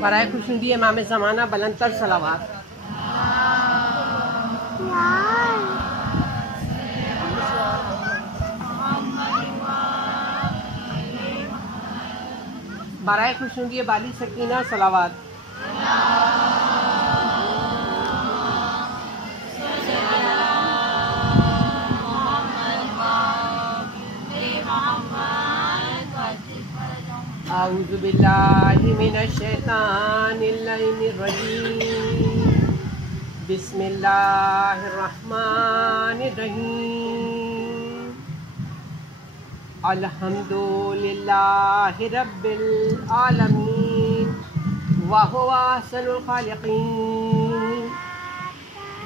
برائے خوشنودی امام زمانہ بلند تر صلوات۔ برائے خوشنودی بالی سکینہ صلوات۔ اعوذ باللہ من الشیطان اللعین الرجیم، بسم اللہ الرحمن الرحیم، الحمد للہ رب العالمین وہو احسن الخالقین،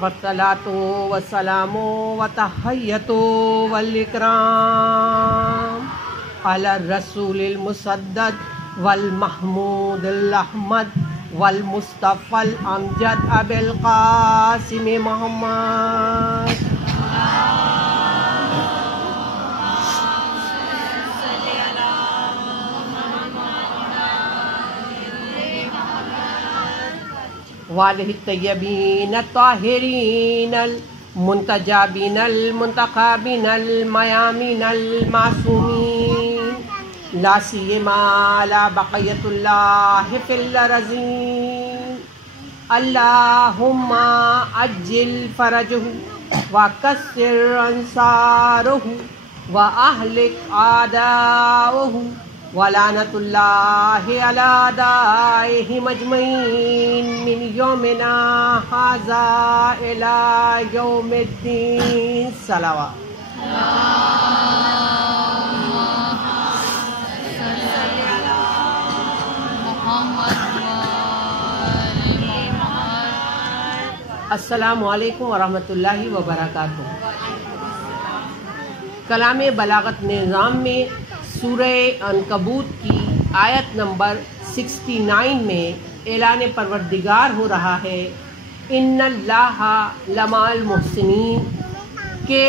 والصلاة والسلام والتحیۃ والاکرام علی الرسول المسدد والمحمود الاحمد والمصطفى الامجد ابی القاسم محمد۔ وآلہ الطیبین الطاہرین المنتجبین المنتخبین المیامین المعصومین، لا سیما علی بقیۃ اللہ فی الارضین، اللہم عجل فرجہ وکسر انصارہ واہلک اعداءہ ولعنۃ اللہ علی اعدائہم اجمعین من یومنا ھذا الی یوم الدین صلوات۔ السلام علیکم ورحمۃ اللہ وبرکاتہ۔ کلام بلاغت نظام میں سورہ عنکبوت کی آیت نمبر 69 میں اعلان پروردگار ہو رہا ہے، ان اللہ لمع المحسنین، کہ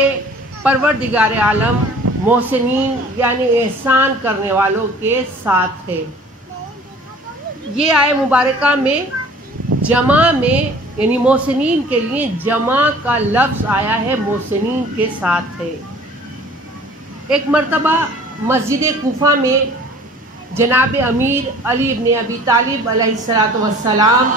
پروردگار عالم محسنین یعنی احسان کرنے والوں کے ساتھ ہے۔ یہ آیت مبارکہ میں جمع میں یعنی محسنین کے لیے جمع کا لفظ آیا ہے، محسنین کے ساتھ ہے۔ ایک مرتبہ مسجد کوفہ میں جناب امیر علی ابن ابی طالب علیہ السلام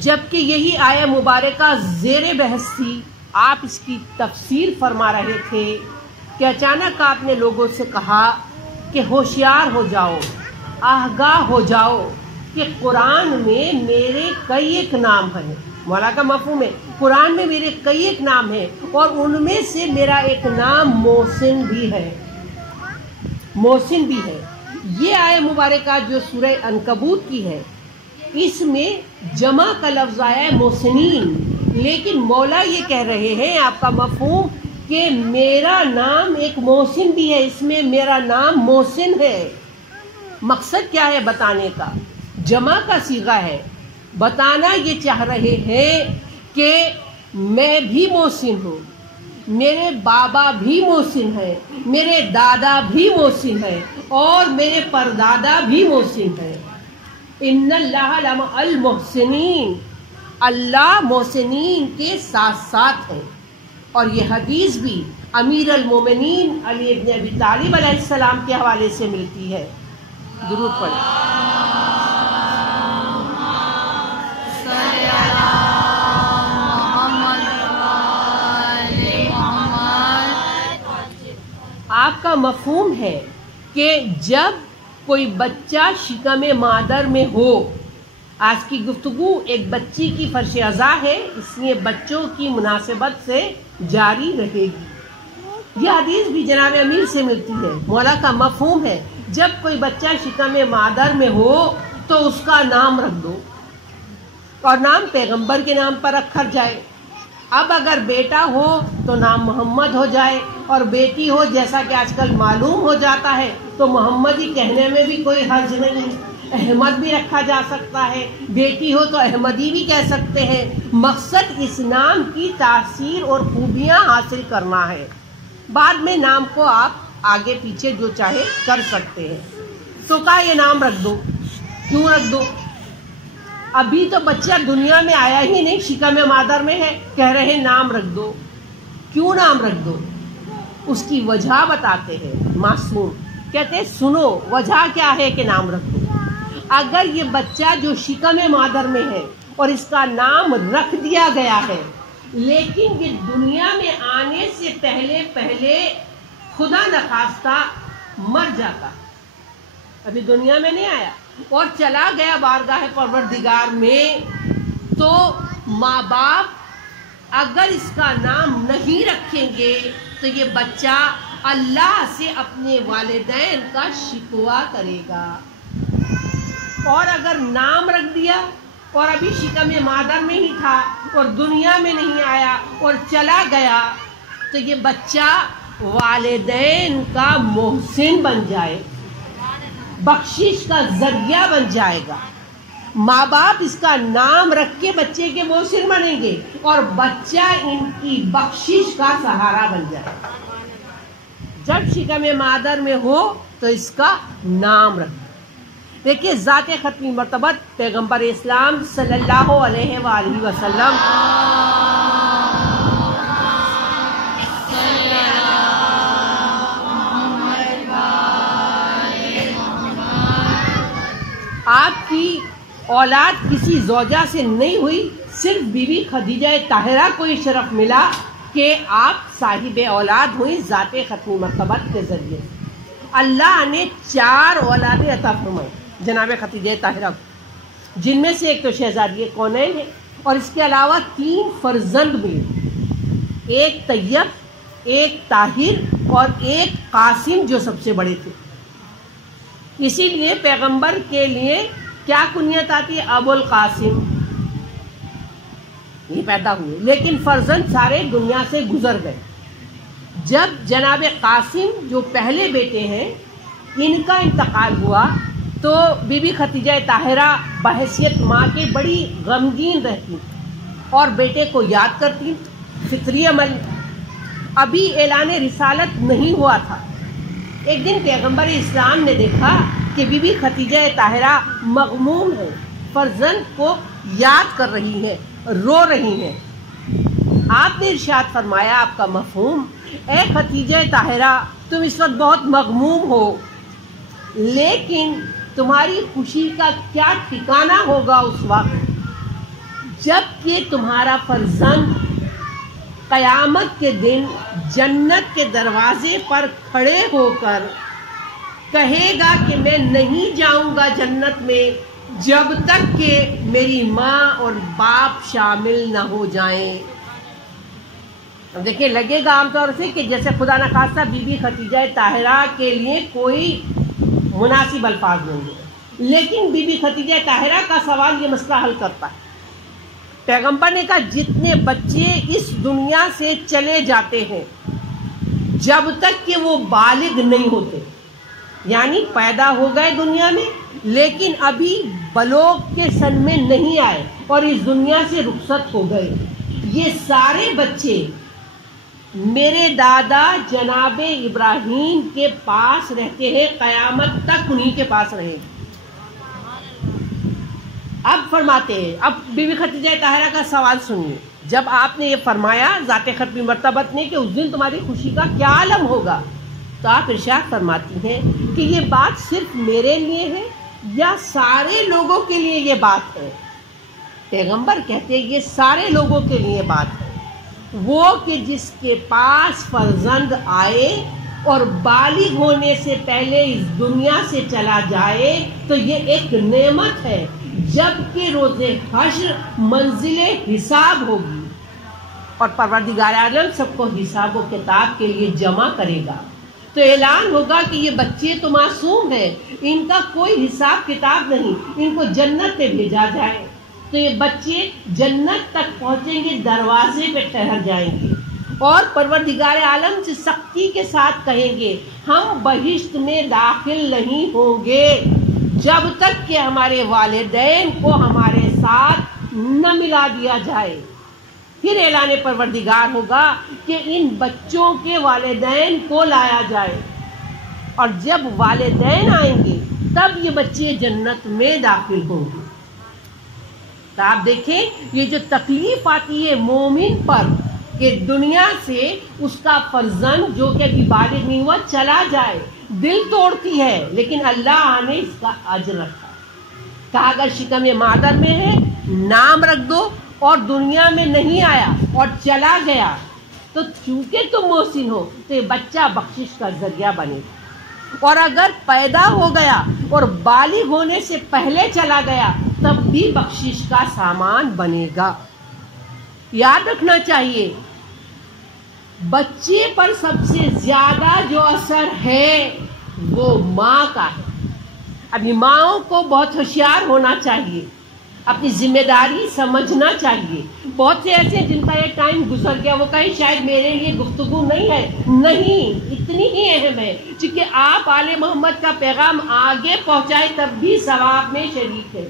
جبکہ یہی آیت مبارکہ زیر بحث تھی، آپ اس کی تفسیر فرما رہے تھے کہ اچانک آپ نے لوگوں سے کہا کہ ہوشیار ہو جاؤ، آگاہ ہو جاؤ کہ قرآن میں میرے کئی ایک نام ہیں۔ مولا کا مفہوم ہے، قرآن میں میرے کئی ایک نام ہیں اور ان میں سے میرا ایک نام محسن بھی ہے، محسن بھی ہے۔ یہ آیت مبارکہ جو سورہ عنکبوت کی ہے، اس میں جمع کا لفظ آیا ہے محسنین، لیکن مولا یہ کہہ رہے ہیں آپ کا مفہوم کہ میرا نام ایک محسن بھی ہے، اس میں میرا نام محسن ہے۔ مقصد کیا ہے بتانے کا؟ جمع کا صیغہ ہے، بتانا یہ چاہ رہے ہیں کہ میں بھی محسن ہوں، میرے بابا بھی محسن ہیں، میرے دادا بھی محسن ہیں اور میرے پردادا بھی محسن ہیں۔ ان اللہ لمع المحسنین، اللہ محسنین کے ساتھ ساتھ ہے۔ اور یہ حدیث بھی امیر المومنین علی ابن ابی طالب علیہ السلام کے حوالے سے ملتی ہے۔ درود پڑھیں۔ آپ کا مفہوم ہے کہ جب کوئی بچہ شکم مادر میں ہو، آج کی گفتگو ایک بچی کی فرش ازا ہے، اس لیے بچوں کی مناسبت سے جاری رہے گی۔ یہ حدیث بھی جناب امیر سے ملتی ہے۔ مولا کا مفہوم ہے جب کوئی بچہ شکم مادر میں ہو تو اس کا نام رکھ دو، اور نام پیغمبر کے نام پر رکھا جائے، اب اگر بیٹا ہو تو نام محمد ہو جائے، اور بیٹی ہو جیسا کہ آج کل معلوم ہو جاتا ہے تو محمد ہی کہنے میں بھی کوئی حرج نہیں، احمد بھی رکھا جا سکتا ہے، بیٹی ہو تو احمدی بھی کہہ سکتے ہیں۔ مقصد اس نام کی تاثیر اور خوبیاں حاصل کرنا ہے، بعد میں نام کو آپ آگے پیچھے جو چاہے کر سکتے ہیں۔ تو کہا یہ نام رکھ دو۔ کیوں رکھ دو؟ ابھی تو بچہ دنیا میں آیا ہی نہیں، شکم مادر میں ہے، کہہ رہے نام رکھ دو۔ کیوں نام رکھ دو؟ اس کی وجہ بتاتے ہیں معصوم، کہتے ہیں سنو وجہ کیا ہے کہ نام رکھ دو۔ اگر یہ بچہ جو شکم مادر میں ہے اور اس کا نام رکھ دیا گیا ہے، لیکن یہ دنیا میں آنے سے پہلے خدا نخواستہ مر جاتا، ابھی دنیا میں نہیں آیا اور چلا گیا بارگاہ پروردگار میں، تو ماں باپ اگر اس کا نام نہیں رکھیں گے تو یہ بچہ اللہ سے اپنے والدین کا شکوہ کرے گا۔ اور اگر نام رکھ دیا اور ابھی شکم مادر میں ہی تھا اور دنیا میں نہیں آیا اور چلا گیا، تو یہ بچہ والدین کا محسن بن جائے، بخشش کا ذریعہ بن جائے گا۔ ماں باپ اس کا نام رکھ کے بچے کے محسن بنیں گے اور بچہ ان کی بخشش کا سہارا بن جائے گا۔ جب شکم مادر میں ہو تو اس کا نام رکھ دو۔ دیکھیے ذات ختمی مرتبت پیغمبر اسلام صلی اللہ علیہ وآلہ وسلم آپ کی اولاد کسی زوجہ سے نہیں ہوئی، صرف بی بی خدیجہ طاہرہ کو یہ شرف ملا کہ آپ صاحب اولاد ہوئی ذات ختمی مرتبت کے ذریعے۔ اللہ نے 4 اولادیں عطا فرمائی جناب خدیجہ طاہرہ کو، جن میں سے ایک تو شہزادی کونین ہے، اور اس کے علاوہ 3 فرزند ملے، ایک طیب، ایک طاہر اور ایک قاسم جو سب سے بڑے تھے۔ اسی لیے پیغمبر کے لیے کیا کنیت آتی ہے؟ ابو القاسم، یہ پیدا ہوئے، لیکن فرزند سارے دنیا سے گزر گئے۔ جب جناب قاسم جو پہلے بیٹے ہیں ان کا انتقال ہوا تو بی بی خدیجہ طاہرہ بحیثیت ماں کے بڑی غمگین رہتی اور بیٹے کو یاد کرتی، فطری عمل۔ ابھی اعلان رسالت نہیں ہوا تھا۔ ایک دن پیغمبر اسلام نے دیکھا کہ بی بی خدیجہ طاہرہ مغموم ہے، فرزند کو یاد کر رہی ہے، رو رہی ہیں۔ آپ نے ارشاد فرمایا، آپ کا مفہوم، اے خدیجہ طاہرہ تم اس وقت بہت مغموم ہو، لیکن تمہاری خوشی کا کیا ٹھکانہ ہوگا اس وقت جب کہ تمہارا فرزند قیامت کے دن جنت کے دروازے پر کھڑے ہو کر کہے گا کہ میں نہیں جاؤں گا جنت میں جب تک کہ میری ماں اور باپ شامل نہ ہو جائیں۔ اب دیکھیں لگے گا عام طور سے کہ جیسے خدا نخواستہ بی بی خدیجہ طاہرہ کے لیے کوئی مناسب الفاظ نہیں ہے، لیکن بی بی خدیجہ طاہرہ کا سوال یہ مسئلہ حل کرتا ہے۔ پیغمبر نے کہا جتنے بچے اس دنیا سے چلے جاتے ہیں جب تک کہ وہ بالغ نہیں ہوتے، یعنی پیدا ہو گئے دنیا میں لیکن ابھی بلوغ کے سن میں نہیں آئے اور اس دنیا سے رخصت ہو گئے، یہ سارے بچے میرے دادا جناب ابراہیم کے پاس رہتے ہیں، قیامت تک انہی کے پاس رہیں گے۔ اب فرماتے ہیں، اب بی بی خدیجہ طاہرہ کا سوال سنیے، جب آپ نے یہ فرمایا ذات ختمی مرتبت نے کہ اس دن تمہاری خوشی کا کیا عالم ہوگا، تو آپ ارشاد فرماتی ہیں کہ یہ بات صرف میرے لیے ہے یا سارے لوگوں کے لیے یہ بات ہے؟ پیغمبر کہتے ہیں یہ سارے لوگوں کے لیے بات ہے، وہ کہ جس کے پاس فرزند آئے اور بالغ ہونے سے پہلے اس دنیا سے چلا جائے تو یہ ایک نعمت ہے، جبکہ روز حشر منزل حساب ہوگی اور پروردگار عالم سب کو حساب و کتاب کے لیے جمع کرے گا، تو اعلان ہوگا کہ یہ بچے تو معصوم ہیں، ان کا کوئی حساب کتاب نہیں، ان کو جنت میں بھیجا جائے۔ تو یہ بچے جنت تک پہنچیں گے، دروازے پہ ٹھہر جائیں گے اور پروردگار عالم سے سختی کے ساتھ کہیں گے ہم بہشت میں داخل نہیں ہوں گے جب تک کہ ہمارے والدین کو ہمارے ساتھ نہ ملا دیا جائے۔ پھر اعلان پروردگار ہوگا کہ ان بچوں کے والدین کو لایا جائے، اور جب والدین آئیں گے تب یہ بچے جنت میں داخل ہوں گے۔ تو آپ دیکھیں یہ جو تکلیف آتی ہے مومن پر کہ دنیا سے اس کا فرزند جو کہ ابھی بالغ نہیں ہوا چلا جائے، دل توڑتی ہے، لیکن اللہ نے اس کا اجر رکھا، کہا اگر شکم مادر میں ہے نام رکھ دو، اور دنیا میں نہیں آیا اور چلا گیا تو چونکہ تم محسن ہو تو یہ بچہ بخشش کا ذریعہ بنے گا، اور اگر پیدا ہو گیا اور بالغ ہونے سے پہلے چلا گیا تب بھی بخشش کا سامان بنے گا۔ یاد رکھنا چاہیے بچے پر سب سے زیادہ جو اثر ہے وہ ماں کا ہے۔ ابھی ماؤں کو بہت ہوشیار ہونا چاہیے، اپنی ذمہ داری سمجھنا چاہیے۔ بہت سے ایسے ہیں جن کا یہ ٹائم گزر گیا، وہ کہیں شاید میرے لیے گفتگو نہیں ہے، نہیں، اتنی ہی اہم ہے، چونکہ آپ آل محمد کا پیغام آگے پہنچائے تب بھی ثواب میں شریک ہے،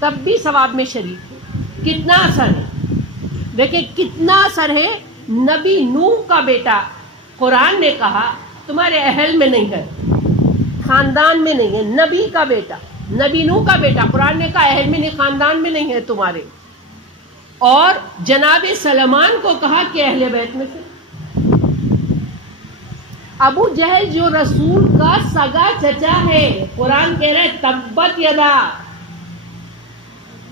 تب بھی ثواب میں شریک ہے۔ کتنا اثر ہے، دیکھیں کتنا اثر ہے۔ نبی نوح کا بیٹا قرآن نے کہا تمہارے اہل میں نہیں ہے، خاندان میں نہیں ہے، نبی کا بیٹا، نبی نوح کا بیٹا، قرآن نے کہا اہل میں نہیں، خاندان میں نہیں ہے تمہارے، اور جناب سلمان کو کہا کہ اہل بیت میں سے۔ ابو جہل جو رسول کا سگا چچا ہے، قرآن کہہ رہے تبت یدا،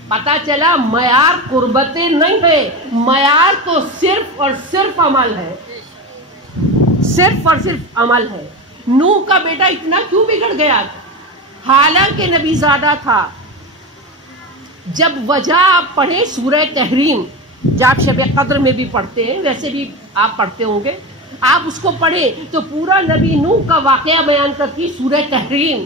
پتا چلا معیار قربتیں نہیں ہے، معیار تو صرف اور صرف عمل ہے، صرف اور صرف عمل ہے۔ نوح کا بیٹا اتنا کیوں بگڑ گیا؟ حالانکہ نبی زادہ تھا۔ جب وجہ آپ پڑھیں سورہ تحریم، جو آپ شب قدر میں بھی پڑھتے ہیں، ویسے بھی آپ پڑھتے ہوں گے، آپ اس کو پڑھیں تو پورا نبی نوح کا واقعہ بیان کرتی سورہ تحریم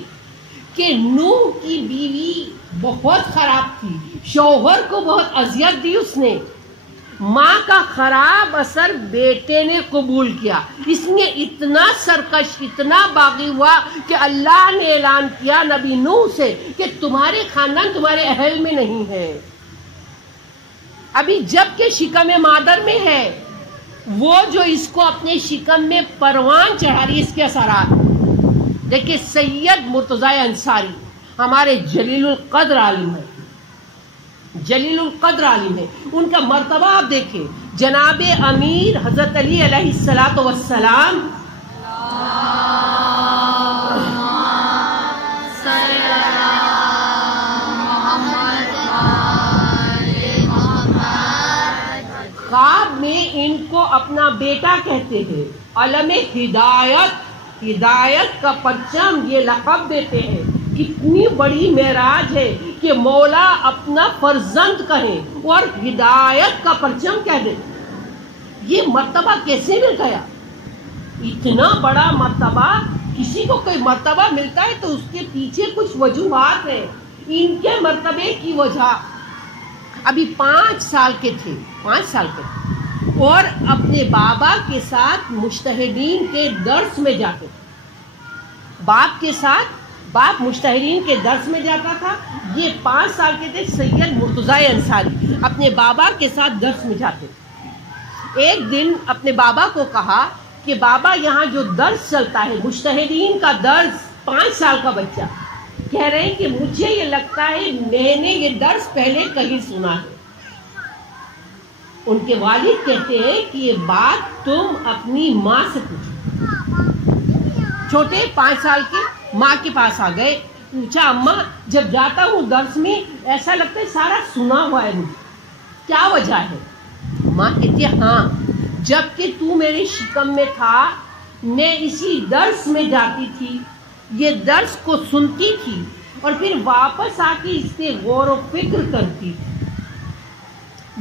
کہ نوح کی بیوی بہت خراب تھی، شوہر کو بہت اذیت دی اس نے، ماں کا خراب اثر بیٹے نے قبول کیا، اس نے اتنا سرکش، اتنا باغی ہوا کہ اللہ نے اعلان کیا نبی نوح سے کہ تمہارے خاندان تمہارے اہل میں نہیں ہے، ابھی جب کہ شکم مادر میں ہے، وہ جو اس کو اپنے شکم میں پروان چڑھا رہی، اس کے اثرات دیکھیں۔ سید مرتضی انصاری ہمارے جلیل القدر عالم ہے، جلیل القدر عالم ہے، ان کا مرتبہ آپ دیکھیں، جناب امیر حضرت علی علیہ الصلوۃ والسلام خواب میں ان کو اپنا بیٹا کہتے ہیں، علم ہدایت، ہدایت کا پرچم یہ لقب دیتے ہیں۔ کتنی بڑی معراج ہے کہ مولا اپنا فرزند کہیں اور ہدایت کا پرچم کہہ دے، یہ مرتبہ کیسے مل گیا؟ اتنا بڑا مرتبہ، کسی کو کوئی مرتبہ ملتا ہے تو اس کے پیچھے کچھ وجوہات ہیں، ان کے مرتبے کی وجہ، ابھی 5 سال کے تھے، 5 سال کے تھے، اور اپنے بابا کے ساتھ مجتہدین کے درس میں جاتے تھے، باپ کے ساتھ، باپ مجتہدین کے درس میں جاتا تھا، یہ 5 سال کے تھے، سید مرتضی انصاری اپنے بابا کے ساتھ درس میں جاتے تھے۔ ایک دن اپنے بابا کو کہا کہ بابا یہاں جو درس چلتا ہے مجتہدین کا درس، 5 سال کا بچہ کہہ رہے ہیں کہ مجھے یہ لگتا ہے میں نے یہ درس پہلے کہیں سنا ہے۔ ان کے والد کہتے ہیں کہ یہ بات تم اپنی ماں سے پوچھو۔ چھوٹے 5 سال کے ماں کے پاس آ گئے، پوچھا اماں جب جاتا ہوں درس میں ایسا لگتا ہے سارا سنا ہوا ہے مجھے، کیا وجہ ہے؟ ماں کہتی ہے ہاں جب کہ تو میرے شکم میں تھا میں اسی درس میں جاتی تھی، یہ درس کو سنتی تھی اور پھر واپس آ کے اس پہ غور و فکر کرتی تھی۔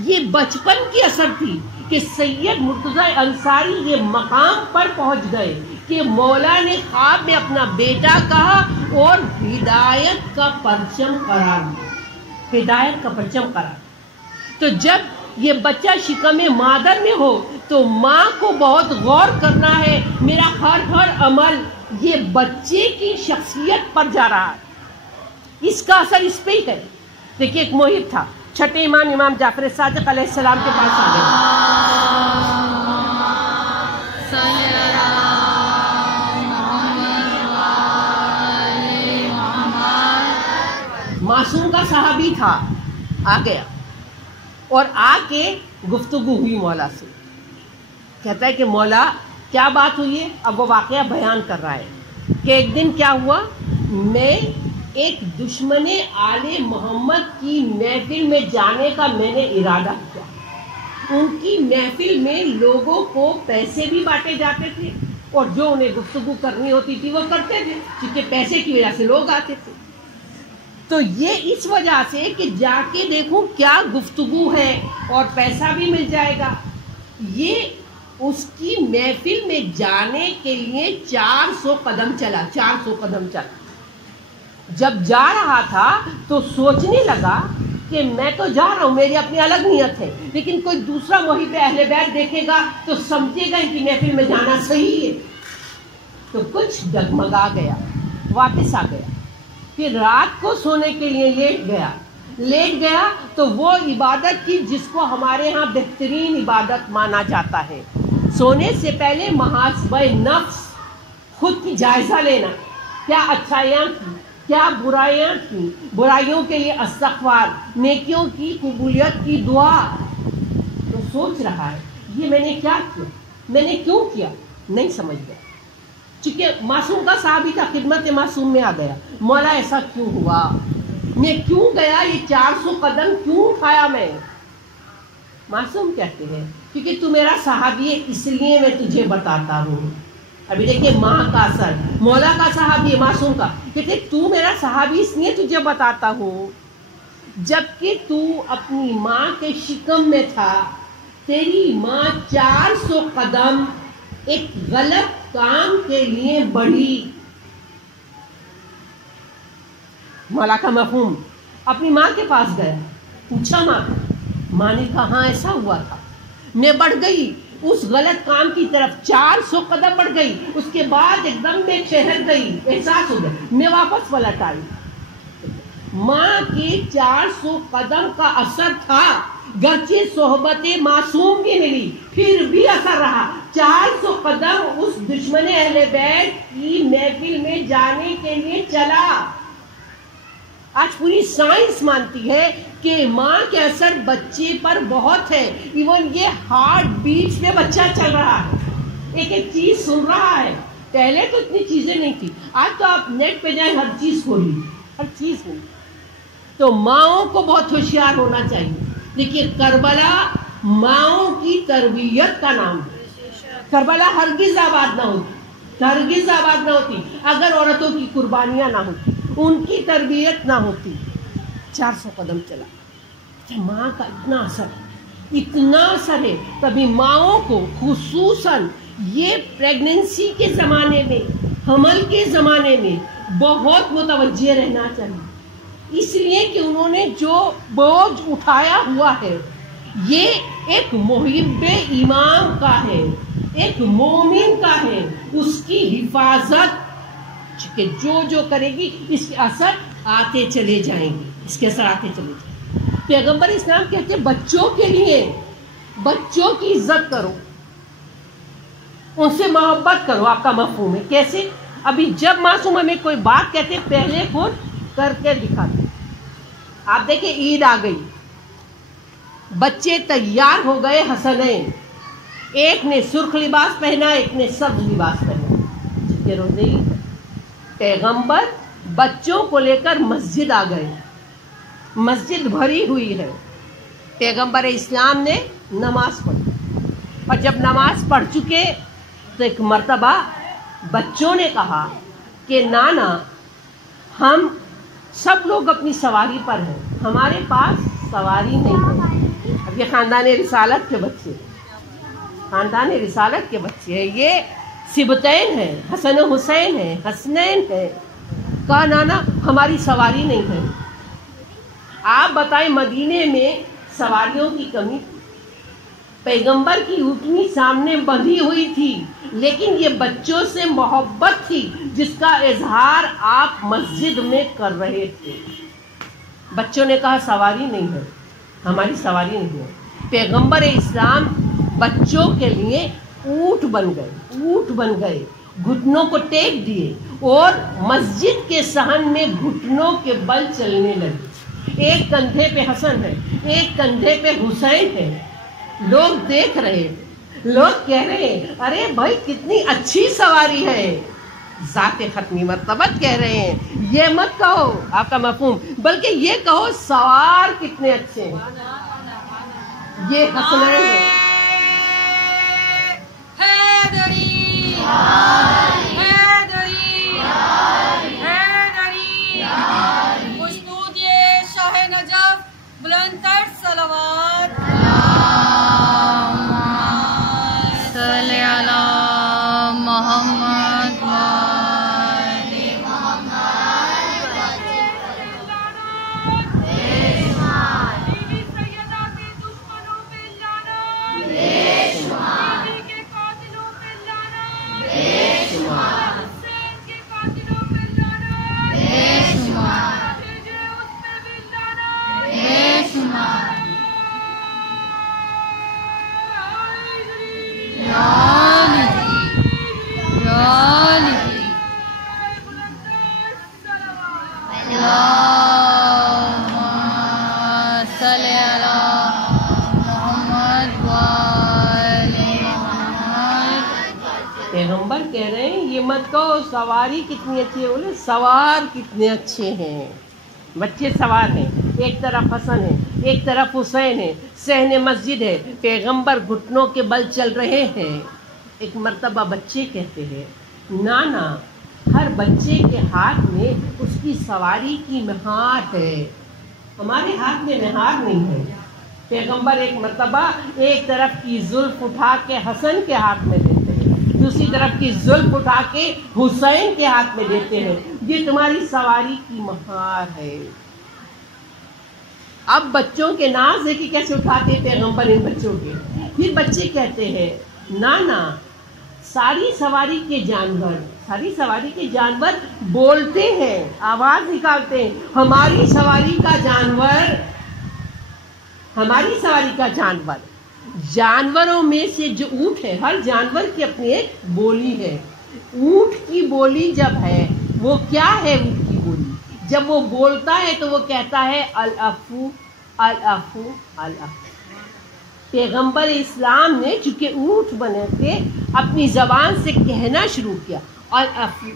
یہ بچپن کی اثر تھی کہ سید مرتضی انصاری یہ مقام پر پہنچ گئے کہ مولا نے خواب میں اپنا بیٹا کہا اور ہدایت کا پرچم قرار دیا۔ ہدایت کا پرچم قرار. تو جب یہ بچہ شکم مادر میں ہو تو ماں کو بہت غور کرنا ہے. میرا ہر عمل یہ بچے کی شخصیت پر جا رہا ہے، اس کا اثر اس پہ ہی کرے. دیکھیے ایک محب تھا، چھٹے امام جعفر صادق علیہ السلام کے پاس آ گیا. معصوم کا صحابی تھا، آ گیا اور آ کے گفتگو ہوئی مولا سے. کہتا ہے کہ مولا کیا بات ہوئی ہے؟ اب وہ واقعہ بیان کر رہا ہے کہ ایک دن کیا ہوا، میں ایک دشمن آل محمد کی محفل میں جانے کا میں نے ارادہ کیا. ان کی محفل میں لوگوں کو پیسے بھی بانٹے جاتے تھے اور جو انہیں گفتگو کرنی ہوتی تھی وہ کرتے تھے، کیونکہ پیسے کی وجہ سے لوگ آتے تھے. تو یہ اس وجہ سے کہ جا کے دیکھوں کیا گفتگو ہے اور پیسہ بھی مل جائے گا. یہ اس کی محفل میں جانے کے لیے 400 قدم چلا. 400 قدم چلا. جب جا رہا تھا تو سوچنے لگا کہ میں تو جا رہا ہوں، میری اپنی الگ نیت ہے، لیکن کوئی دوسرا محب اہل بیت دیکھے گا تو سمجھے گا ان کی محفل میں جانا صحیح ہے. تو کچھ ڈگمگا گیا، واپس آ گیا. پھر رات کو سونے کے لیے لیٹ گیا تو وہ عبادت کی جس کو ہمارے ہاں بہترین عبادت مانا جاتا ہے. سونے سے پہلے محاسبہ نفس، خود کی جائزہ لینا، کیا اچھائیاں کی، کیا برائیاں کی، برائیوں کے لیے استغفار، نیکیوں کی قبولیت کی دعا. تو سوچ رہا ہے یہ میں نے کیا کیا، میں نے کیوں کیا، نہیں سمجھ گیا. چونکہ معصوم کا صحابی تھا، خدمت معصوم میں آ گیا. مولا ایسا کیوں ہوا، میں کیوں گیا، یہ 400 قدم کیوں اٹھایا میں؟ معصوم کہتے ہیں کیونکہ تو میرا صحابی ہے اس لیے میں تجھے بتاتا ہوں. ابھی دیکھیے ماں کا اثر، مولا کا صحابی ہے معصوم کا، کہتے تو میرا صحابی اس لیے تجھے بتاتا ہوں جبکہ تو اپنی ماں کے شکم میں تھا. تیری ماں 400 قدم ایک غلط کام کے لیے بڑھی. مولا کا مفہوم، اپنی ماں کے پاس گیا، پوچھا ماں نے کہا ہاں ایسا ہوا تھا، میں بڑھ گئی اس غلط کام کی طرف. 400 قدم بڑھ گئی، اس کے بعد ایک دم میں ٹھہر گئی، احساس ہو گیا، میں واپس پلٹ آئی. ماں کے 400 قدم کا اثر تھا، گرچہ صحبت معصوم بھی ملی پھر بھی اثر رہا. 400 قدم اس دشمن اہل بیت کی محفل میں جانے کے لیے چلا. آج پوری سائنس مانتی ہے کہ ماں کے اثر بچے پر بہت ہے. ایون یہ ہارٹ بیٹس میں بچہ چل رہا ہے، ایک ایک چیز سن رہا ہے. پہلے تو اتنی چیزیں نہیں تھی، آج تو آپ نیٹ پہ جائیں ہر چیز کھولی، ہر چیز کھولی. تو ماؤں کو بہت ہوشیار ہونا چاہیے. دیکھیے کربلا ماؤں کی تربیت کا نام ہے. کربلا ہرگز آباد نہ ہوتی، ہرگز آباد نہ ہوتی اگر عورتوں کی قربانیاں نہ ہوتی، ان کی تربیت نہ ہوتی. 400 قدم چلا. ماں کا اتنا اثر ہے. تبھی ماؤں کو خصوصاً یہ پریگننسی کے زمانے میں، حمل کے زمانے میں بہت متوجہ رہنا چاہیے. اس لیے کہ انہوں نے جو بوجھ اٹھایا ہوا ہے یہ ایک محب امام کا ہے، ایک مومن کا ہے. اس کی حفاظت کہ جو کرے گی اس کے اثر آتے چلے جائیں گے، اس کے اثر آتے چلے جائیں گے. پیغمبر اسلام کہتے ہیں بچوں کے لیے، بچوں کی عزت کرو، ان سے محبت کرو. آپ کا مفہوم ہے کیسے؟ ابھی جب معصوم ہمیں کوئی بات کہتے پہلے خود کر کے دکھاتے. آپ دیکھیں عید آ گئی، بچے تیار ہو گئے حسنین، ایک نے سرخ لباس پہنا، ایک نے سبز لباس پہنا. جس کے روزے عید، پیغمبر بچوں کو لے کر مسجد آ گئے، مسجد بھری ہوئی ہے. پیغمبر اسلام نے نماز پڑھی اور جب نماز پڑھ چکے تو ایک مرتبہ بچوں نے کہا کہ نانا ہم سب لوگ اپنی سواری پر ہیں، ہمارے پاس سواری نہیں ہے. اب یہ خاندان رسالت کے بچے، خاندان رسالت کے بچے ہیں، یہ سبتین ہیں، حسن و حسین ہیں، حسنین ہیں. کہا نانا ہماری سواری نہیں ہے. آپ بتائیں مدینے میں سواریوں کی کمی تھی، پیغمبر کی اونٹنی سامنے بندھی ہوئی تھی، لیکن یہ بچوں سے محبت تھی جس کا اظہار آپ مسجد میں کر رہے تھے۔ بچوں نے کہا سواری نہیں ہے، ہماری سواری نہیں ہے۔ پیغمبر اسلام بچوں کے لیے اونٹ بن گئے، گھٹنوں کو ٹیک دیے اور مسجد کے صحن میں گھٹنوں کے بل چلنے لگے۔ ایک کندھے پہ حسن ہے، ایک کندھے پہ حسین ہے۔ لوگ دیکھ رہے ہیں، لوگ کہہ رہے ہیں ارے بھائی کتنی اچھی سواری ہے۔ ذات ختمی مرتبت کہہ رہے ہیں یہ مت کہو آپ کا مفہوم، بلکہ یہ کہو سوار کتنے اچھے ہیں۔ یہ حسنین ہے۔ پیغمبر کہہ رہے ہیں یہ مت کہو سواری کتنی اچھی ہے، بولے سوار کتنے اچھے ہیں۔ بچے سوار ہیں، ایک طرف حسن ہے، ایک طرف حسین ہے، صحن مسجد ہے، پیغمبر گھٹنوں کے بل چل رہے ہیں۔ ایک مرتبہ بچے کہتے ہیں نانا ہر بچے کے ہاتھ میں اس کی سواری کی مہار ہے، ہمارے ہاتھ میں مہار نہیں ہے۔ پیغمبر ایک مرتبہ ایک طرف کی زلف اٹھا کے حسن کے ہاتھ میں دیتے ہیں، دوسری طرف کی زلف اٹھا کے حسین کے ہاتھ میں دیتے ہیں، یہ تمہاری سواری کی مہار ہے۔ اب بچوں کے ناز ہے کہ کیسے اٹھاتے پیغمبر ان بچوں کے۔ پھر بچے کہتے ہیں نانا ساری سواری کے جانور بولتے ہیں، آواز نکالتے ہیں، ہماری سواری کا جانور جانوروں میں سے جو اونٹ ہے، ہر جانور کی اپنی ایک بولی ہے۔ اونٹ کی بولی جب ہے وہ کیا ہے؟ اونٹ کی بولی جب وہ بولتا ہے تو وہ کہتا ہے الافو الافو الافو۔ پیغمبر اسلام نے چونکہ اونٹ بنے تھے اپنی زبان سے کہنا شروع کیا الافو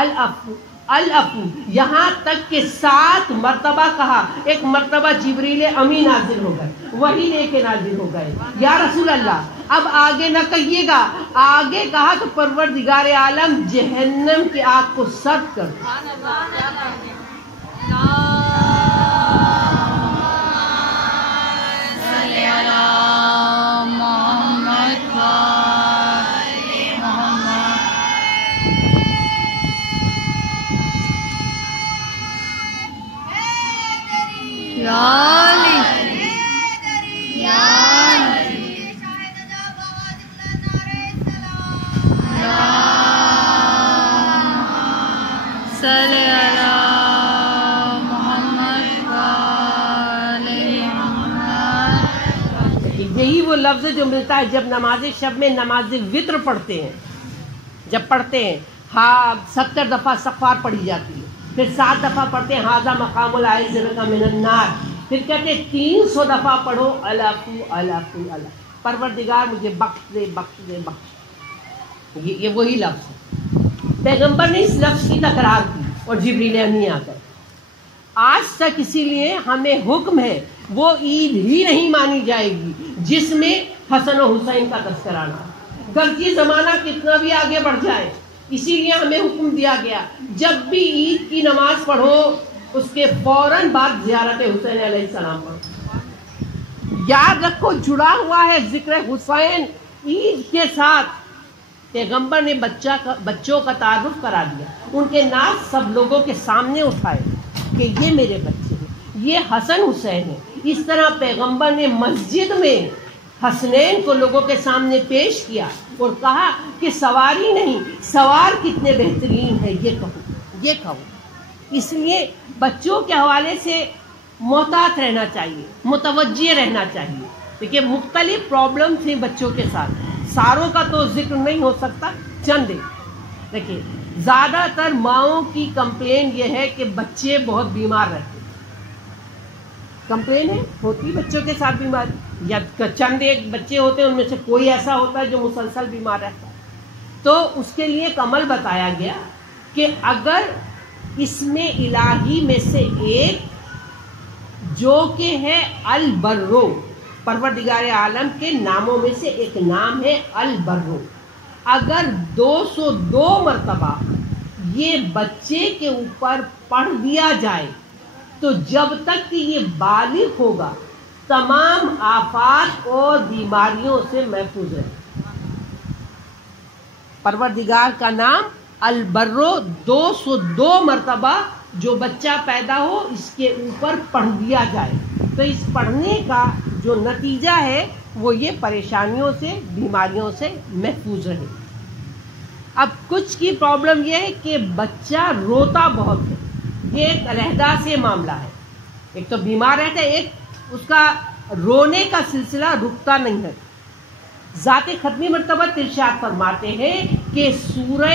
الافو الافو، یہاں تک کہ 7 مرتبہ کہا۔ ایک مرتبہ جبریل امی نازل ہو گئے، وہی لے کے نازل ہو گئے، یا رسول اللہ اب آگے نہ کہیے گا۔ آگے کہا تو پروردگار عالم جہنم کی آگ کو سرد کر دے۔ یہی وہ لفظ جو ملتا ہے جب نماز شب میں نماز وطر پڑھتے ہیں، جب پڑھتے ہیں 70 دفعہ استغفار پڑھی جاتی ہے، پھر 7 دفعہ پڑھتے ہیں ھذا مقام العائذ بک من النار، پھر کہتے ہیں 300 دفعہ پڑھو الافو الافو الافو، پروردگار مجھے بخش دے بخش دے بخش۔ یہ وہی لفظ ہے۔ پیغمبر نے اس لفظ کی تکرار کی اور جبریل امی آ کر آج تک اسی لیے ہمیں حکم ہے وہ عید ہی نہیں مانی جائے گی جس میں حسن و حسین کا تذکرہ نہ ہو، گرچہ زمانہ کتنا بھی آگے بڑھ جائے۔ اسی لیے ہمیں حکم دیا گیا جب بھی عید کی نماز پڑھو اس کے فوراً بعد زیارت حسین علیہ السلام پڑھو۔ یاد رکھو جڑا ہوا ہے ذکر حسین عید کے ساتھ۔ پیغمبر نے بچوں کا تعارف کرا دیا، ان کے نام سب لوگوں کے سامنے اٹھائے کہ یہ میرے بچے ہیں، یہ حسن حسین ہے. اس طرح پیغمبر نے مسجد میں حسنین کو لوگوں کے سامنے پیش کیا اور کہا کہ سواری نہیں، سوار کتنے بہترین ہے، یہ کہو. اس لیے بچوں کے حوالے سے محتاط رہنا چاہیے، متوجہ رہنا چاہیے. دیکھیے مختلف پرابلمس ہیں بچوں کے ساتھ، ساروں کا تو ذکر نہیں ہو سکتا، چند ہیں. دیکھیے زیادہ تر ماؤں کی کمپلین یہ ہے کہ بچے بہت بیمار رہتے ہیں. کمپلین ہے ہوتی بچوں کے ساتھ بیماری، یا چند ایک بچے ہوتے ہیں ان میں سے کوئی ایسا ہوتا ہے جو مسلسل بیمار رہتا ہے. تو اس کے لیے ایک عمل بتایا گیا کہ اگر اس میں الہی میں سے ایک جو کہ ہے البرو، پروردگار عالم کے ناموں میں سے ایک نام ہے البرو، اگر 202 مرتبہ یہ بچے کے اوپر پڑھ دیا جائے تو جب تک کہ یہ بالغ ہوگا تمام آفات اور بیماریوں سے محفوظ رہے. پروردگار کا نام البرو 202 مرتبہ جو بچہ پیدا ہو اس کے اوپر پڑھ دیا جائے تو اس پڑھنے کا جو نتیجہ ہے وہ یہ پریشانیوں سے، بیماریوں سے محفوظ رہے. اب کچھ کی پرابلم یہ ہے کہ بچہ روتا بہت ہے، یہ ایک علیحدہ سے معاملہ ہے. ایک تو بیمار رہتا ہے، ایک اس کا رونے کا سلسلہ رکتا نہیں ہے. ذات ختمی مرتبہ ارشاد فرماتے ہیں کہ سورہ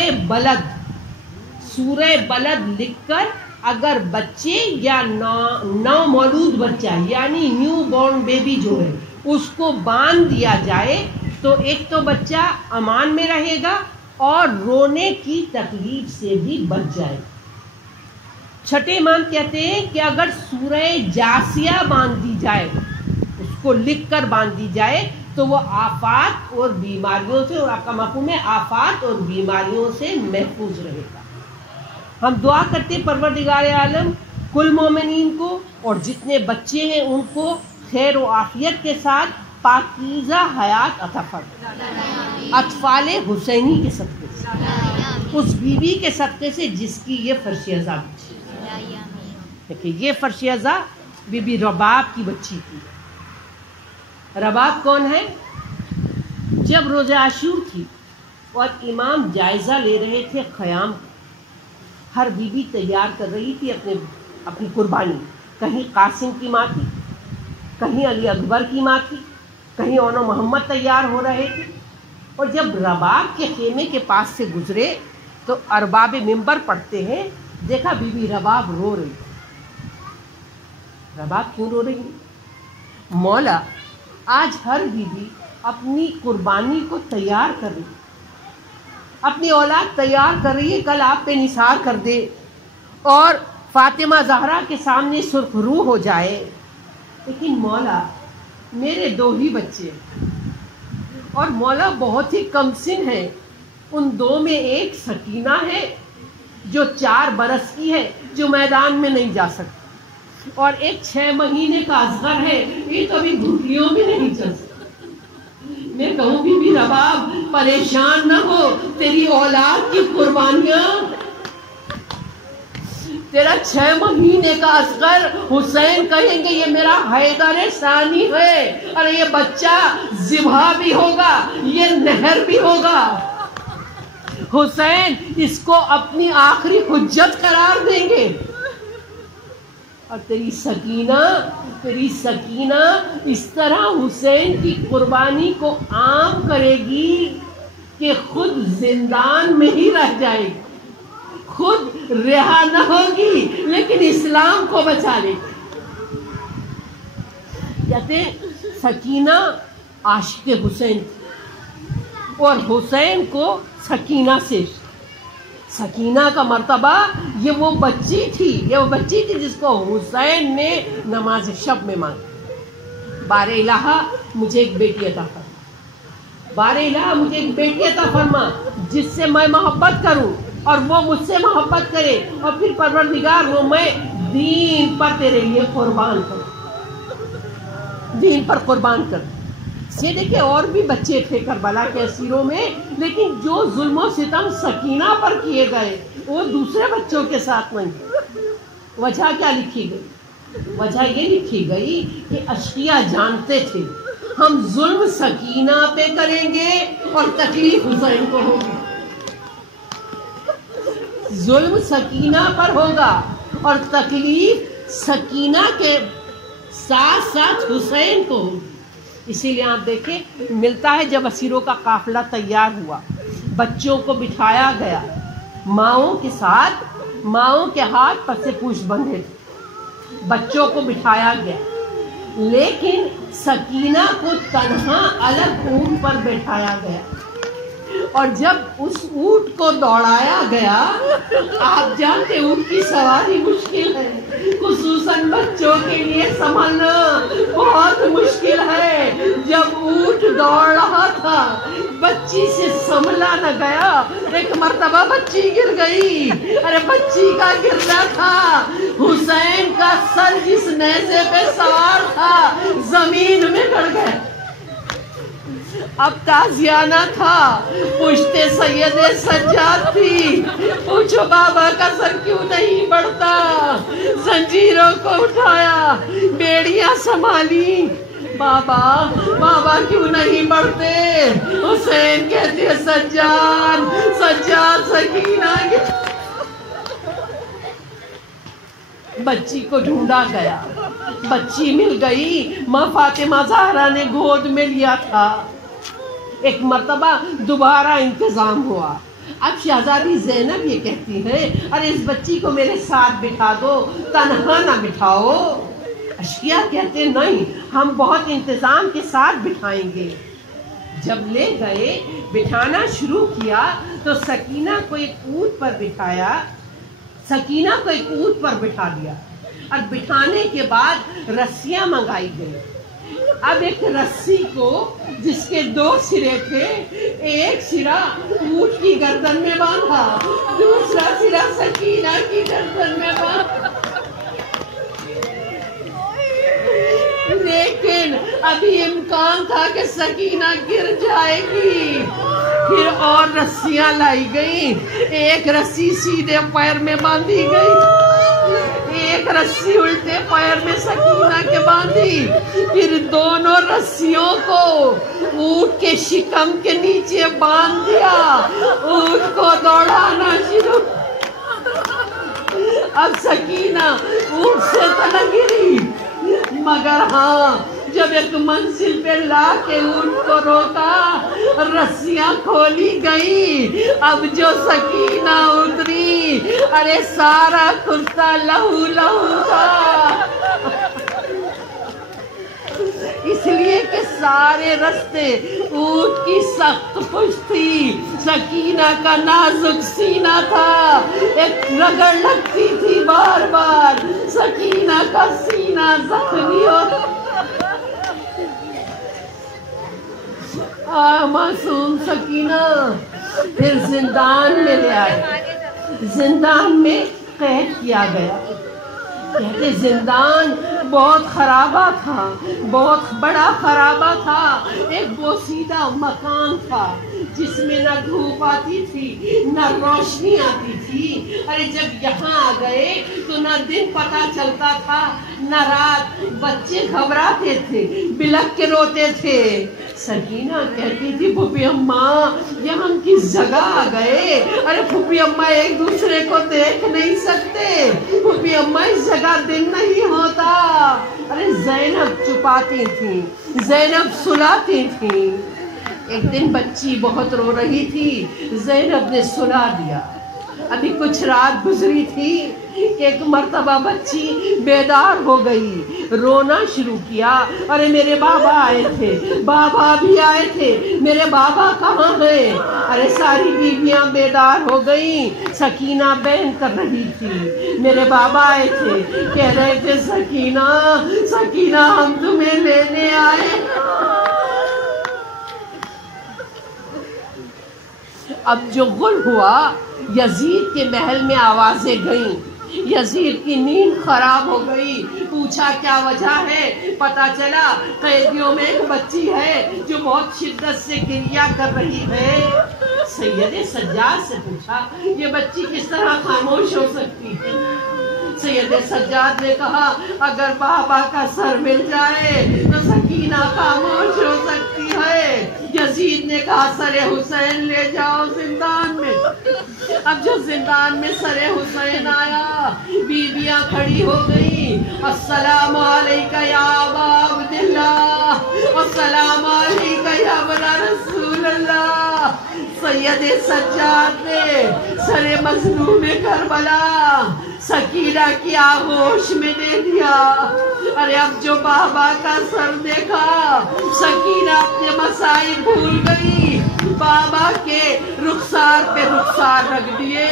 بلد لکھ کر اگر بچے یا نو مولود بچہ یعنی نیو بورن بیبی جو ہے اس کو باندھ دیا جائے تو ایک تو بچہ امان میں رہے گا اور رونے کی تکلیف سے بھی بچ جائے. چھٹے امام کہتے ہیں کہ اگر سورہ جاسیہ باندھ دی جائے، اس کو لکھ کر باندھ دی جائے تو وہ آفات اور بیماریوں سے، اور آپ کا مفہوم ہے آفات اور بیماریوں سے محفوظ رہے گا. ہم دعا کرتے ہیں پروردگار عالم کل مومنین کو اور جتنے بچے ہیں ان کو خیر و عافیت کے ساتھ پاکیزہ حیات عطا فرمائے، اطفال حسینی کے صدقے سے، اس بیوی کے صدقے سے جس کی یہ فرش ازا بچی. دیکھیے یہ فرش ازا بی بی رباب کی بچی تھی. رباب کون ہے؟ جب روزہ عاشور تھی اور امام جائزہ لے رہے تھے قیام، ہر بیوی تیار کر رہی تھی اپنی قربانی. کہیں قاسم کی ماں تھی، کہیں علی اکبر کی ماں تھی، کہیں اونو محمد تیار ہو رہے تھے. اور جب رباب کے خیمے کے پاس سے گزرے تو ارباب منبر پڑھتے ہیں دیکھا بی بی رباب رو رہی. رباب کیوں رو رہی؟ مولا آج ہر بیوی اپنی قربانی کو تیار کر رہی، اپنی اولاد تیار کر رہی ہے، کل آپ پہ نثار کر دے اور فاطمہ زہرا کے سامنے سرخ رو ہو جائے. لیکن مولا میرے 2 ہی بچے اور مولا بہت ہی کم سن ہے. ان 2 میں ایک سکینہ ہے جو 4 برس کی ہے، جو میدان میں نہیں جا سکتی، اور ایک 6 مہینے کا اصغر ہے، یہ تو ابھی گھٹیوں میں نہیں چل سکتا. میں کہوں بی بی رباب پریشان نہ ہو، تیری اولاد کی قربانیاں، تیرا 6 مہینے کا اصغر حسین کہیں گے یہ میرا حیدر ثانی ہے، اور یہ بچہ ذبح بھی ہوگا، یہ نہر بھی ہوگا. حسین اس کو اپنی آخری حجت قرار دیں گے. اور تیری سکینہ اس طرح حسین کی قربانی کو عام کرے گی کہ خود زندان میں ہی رہ جائے گی، خود رہا نہ ہوگی لیکن اسلام کو بچا لے گی. کہتے سکینہ عاشق حسین تھی اور حسین کو سکینہ سے، سکینہ کا مرتبہ یہ وہ بچی تھی جس کو حسین نے نماز شب میں مانگا. بار الہ مجھے ایک بیٹی عطا فرما، بار الہ مجھے ایک بیٹی عطا فرما جس سے میں محبت کروں اور وہ مجھ سے محبت کرے، اور پھر پروردگار وہ میں دین پر تیرے لیے قربان کروں، دین پر قربان کروں. یہ دیکھیں اور بھی بچے تھے کربلا کے اسیروں میں، لیکن جو ظلم و ستم سکینہ پر کیے گئے وہ دوسرے بچوں کے ساتھ نہیں. وجہ کیا لکھی گئی؟ وجہ یہ لکھی گئی کہ اشقیاء جانتے تھے ہم ظلم سکینہ پہ کریں گے اور تکلیف حسین کو ہوگی، ظلم سکینہ پر ہوگا اور تکلیف سکینہ کے ساتھ ساتھ حسین کو ہوگی۔ اسی لیے آپ دیکھیں ملتا ہے جب اسیروں کا قافلہ تیار ہوا، بچوں کو بٹھایا گیا ماؤں کے ساتھ، ماؤں کے ہاتھ پس پوش بندھے تھے، بچوں کو بٹھایا گیا، لیکن سکینہ کو تنہا الگ اونٹ پر بٹھایا گیا، اور جب اس اونٹ کو دوڑایا گیا، آپ جانتے اونٹ کی سواری مشکل ہے، خصوصاً بچوں کے لیے سنبھالنا بہت مشکل ہے۔ جب اونٹ دوڑ رہا تھا بچی سے سنبھلا نہ گیا، ایک مرتبہ بچی گر گئی، ارے بچی کا گرنا تھا، حسین کا سر جس نیزے پہ سوار تھا زمین میں گڑ گیا۔ اب تازیانہ تھا، پشتے سید سجاد تھی، پوچھو بابا کا سر کیوں نہیں بڑھتا، زنجیروں کو اٹھایا، بیڑیاں سنبھالی، بابا کیوں نہیں بڑھتے؟ حسین کہتے سجاد سکینہ بچی کو ڈھونڈا گیا، بچی مل گئی، ماں فاطمہ زہرا نے گود میں لیا تھا۔ ایک مرتبہ دوبارہ انتظام ہوا، اب شہزادی زینب یہ کہتی ہے ارے اس بچی کو میرے ساتھ بٹھا دو، تنہا نہ بٹھاؤ۔ اشقیاء کہتے نہیں، ہم بہت انتظام کے ساتھ بٹھائیں گے۔ جب لے گئے بٹھانا شروع کیا تو سکینہ کو ایک اونٹ پر بٹھایا، سکینہ کو ایک اونٹ پر بٹھا دیا، اور بٹھانے کے بعد رسیاں منگائی گئی۔ اب ایک رسی کو جس کے 2 سرے تھے، ایک سرا اونٹ کی گردن میں باندھا، دوسرا سرا سکینہ کی گردن میں باندھا، لیکن ابھی امکان تھا کہ سکینہ گر جائے گی۔ پھر اور رسیاں لائی گئی، ایک رسی سیدھے پیر میں باندھی گئی، ایک رسی الٹے پیر میں سکینہ کے باندھی، پھر دونوں رسیوں کو اونٹ کے شکم کے نیچے باندھ دیا، اونٹ کو دوڑانا شروع۔ اب سکینہ اونٹ سے تو نہ گری، مگر ہاں جب ایک منزل پہ لا کے اونٹ کو روکا، رسیاں کھولی گئی، اب جو سکینہ اتری، ارے سارا کرتا لہو لہو تھا، اس لیے کہ سارے رستے اونٹ کی سخت پشت تھی، سکینہ کا نازک سینہ تھا، ایک رگڑ لگتی تھی بار بار، سکینہ کا سینہ زخمی ہوتا۔ معصوم سکینہ پھر زندان میں لے آئے، زندان میں قید کیا گیا۔ کہتے زندان بہت خرابہ تھا، بہت بڑا خرابہ تھا، ایک بوسیدہ مکان تھا جس میں نہ دھوپ آتی تھی نہ روشنی آتی تھی۔ ارے جب یہاں آ گئے تو نہ دن پتہ چلتا تھا نہ رات، بچے گھبراتے تھے، بلک کے روتے تھے۔ سکینہ کہتی تھی پھوپھی اماں یہ ہم کس جگہ آ گئے؟ ارے پھوپھی اماں ایک دوسرے کو دیکھ نہیں سکتے، پھوپھی اماں اس جگہ دن نہیں ہوتا۔ ارے زینب چھپاتی تھی، زینب سلاتی تھی۔ ایک دن بچی بہت رو رہی تھی، زینب نے سلا دیا۔ ابھی کچھ رات گزری تھی، ایک مرتبہ بچی بیدار ہو گئی، رونا شروع کیا، ارے میرے بابا آئے تھے، بابا بھی آئے تھے، میرے بابا کہاں ہیں؟ ارے ساری بیویاں بیدار ہو گئیں، سکینہ بین کر رہی تھی، میرے بابا آئے تھے، کہہ رہے تھے سکینہ سکینہ ہم تمہیں لینے آئے۔ اب جو غل ہوا، یزید کے محل میں آوازیں گئیں، یزید کی نیند خراب ہو گئی، پوچھا کیا وجہ ہے، پتا چلا قیدیوں میں ایک بچی ہے جو بہت شدت سے گریہ کر رہی ہے۔ سید سجاد سے پوچھا یہ بچی کس طرح خاموش ہو سکتی ہے؟ سید سجاد نے کہا اگر بابا کا سر مل جائے تو سکینہ خاموش ہو سکتی ہے۔ یزید نے کہا سر حسین لے جاؤ زندان میں۔ اب جو زندان میں سر حسین آیا، بیویاں کھڑی ہو گئیں، السلام علیکہ یا ابا عبداللہ، السلام علیکہ یا ابن رسول اللہ۔ سید سجاد نے سر مظلوم کربلا سکینہ کی آغوش میں دے دیا۔ ارے اب جو بابا کا سر دیکھا، سکینہ اپنے مسائب بھول گئی، بابا کے رخسار پہ رخسار رکھ دیے۔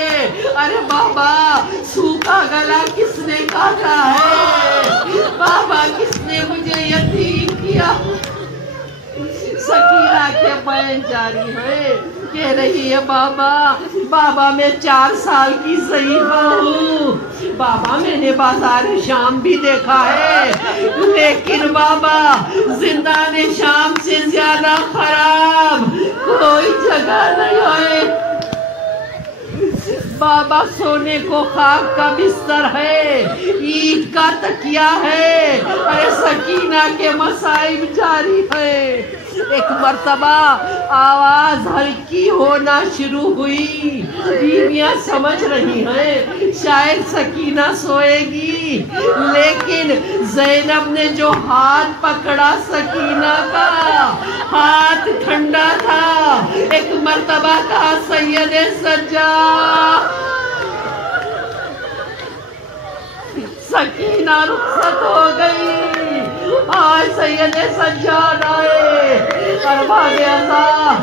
ارے بابا سوکھا گلا کس نے کاٹا ہے؟ بابا کس نے مجھے یتیم کیا؟ سکینہ کے بیان جاری ہے، کہہ رہی ہے بابا میں 4 سال کی ضعیفہ ہوں، بابا میں نے بازار شام بھی دیکھا ہے، لیکن بابا زندان شام سے زیادہ خراب کوئی جگہ نہیں ہے۔ بابا سونے کو خاک کا بستر ہے، اینٹ کا تکیہ ہے، ارے سکینہ کے مصائب جاری ہے۔ ایک مرتبہ آواز ہلکی ہونا شروع ہوئی، بیویاں سمجھ رہی ہیں شاید سکینہ سوئے گی، لیکن زینب نے جو ہاتھ پکڑا سکینہ کا، ہاتھ ٹھنڈا تھا۔ ایک مرتبہ کہا سید سجاد، سکینہ رخصت ہو گئی۔ آج سید سجاد آئے، ارباب اعضاء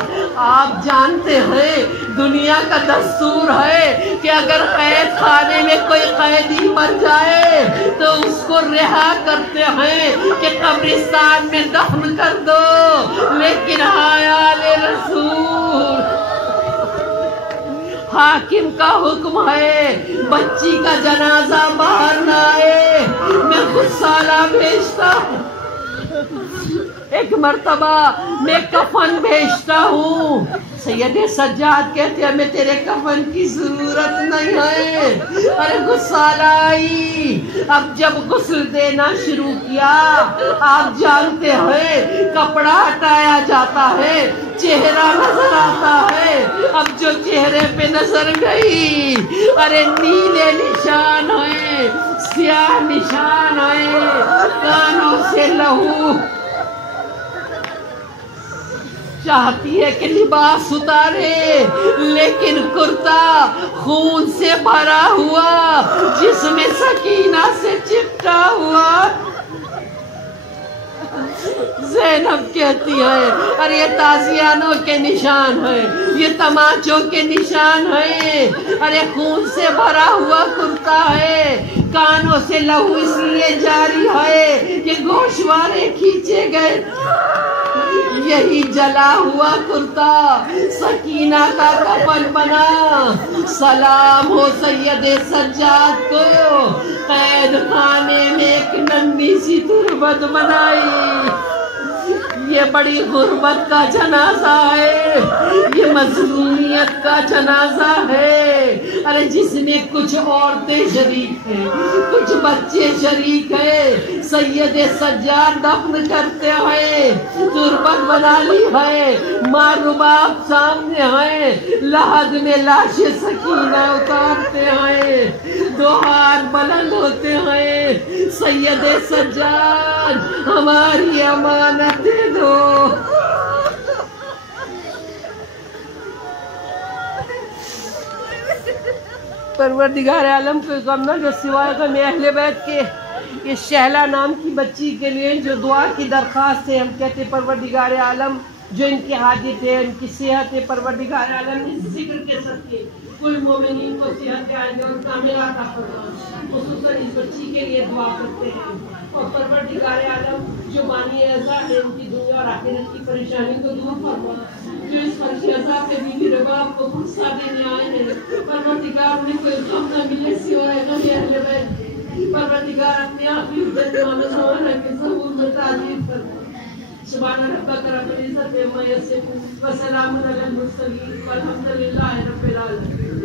آپ جانتے ہیں دنیا کا دستور ہے کہ اگر قید خانے میں کوئی قیدی مر جائے تو اس کو رہا کرتے ہیں کہ قبرستان میں دفن کر دو، لیکن حیال رسول حاکم کا حکم ہے بچی کا جنازہ باہر نہ آئے، میں خود سالہ بھیجتا ہوں، ایک مرتبہ میں کفن بھیجتا ہوں۔ سید سجاد کہتے ہیں میں تیرے کفن کی ضرورت نہیں ہے۔ ارے غسالہ آئی، اب جب غسل دینا شروع کیا، آپ جانتے ہیں کپڑا ہٹایا جاتا ہے، چہرہ نظر آتا ہے۔ اب جو چہرے پہ نظر گئی، ارے نیلے نشان ہیں، سیاہ نشان ہیں، کانوں سے لہو۔ چاہتی ہے کہ لباس اتارے، لیکن کرتا خون سے بھرا ہوا، جسم سکینہ سے چپٹا ہوا۔ زینب کہتی ہے ارے یہ تازیانوں کے نشان ہیں، یہ تماچوں کے نشان ہیں، ارے خون سے بھرا ہوا کرتا ہے، کانوں سے لہو اس لیے جاری ہے کہ گوشوارے کھینچے گئے۔ یہی جلا ہوا کرتا سکینہ کا کفن بنا۔ سلام ہو سید سجاد کو، قید خانے میں ایک ننھی سی تربت بنائی۔ یہ بڑی غربت کا جنازہ ہے، یہ مظلومیت کا جنازہ ہے۔ ارے جس میں کچھ عورتیں شریک ہیں، کچھ بچے شریک ہیں، سید سجاد دفن کرتے ہیں، تربت بنا لی ہے، ماں رباب سامنے ہے، لحد میں لاش سکینہ اتارتے ہیں، 2 ہاتھ بلند ہوتے ہیں، سید سجاد ہماری امانت دے دو۔ پروردگار عالم کو غم نہ جو سوائے غم اہل بیت کے اس شہلا نام کی بچی کے لیے جو دعا کی درخواست ہے، ہم کہتے پروردگار عالم جو ان کی حاجت ہے، ان کی صحت ہے، پروردگار عالم اس ذکر کے صدقے کل مومنین کو صحت عاجلہ اور کاملہ عطا فرما۔ خصوصاً اس بچی کے لیے دعا کرتے ہیں، اور پروردگار عالم جو بانی اعضاء ہے ان کی دنیا اور آخرت کی پریشانی کو دور فرما۔ جو اس فرشی عذاب کے بیوی رباب کو غصہ دینے آئے ہیں، پروردگار انہیں کوئی غم نہ ملے سوائے غم اہل بیت۔ پروردگار اپنے آخری حجت امام زمان کے ظہور میں تعریف فرما۔ سبحان ربک رب العزت عما یصفون وسلام علی المرسلین والحمد للہ رب العالمین۔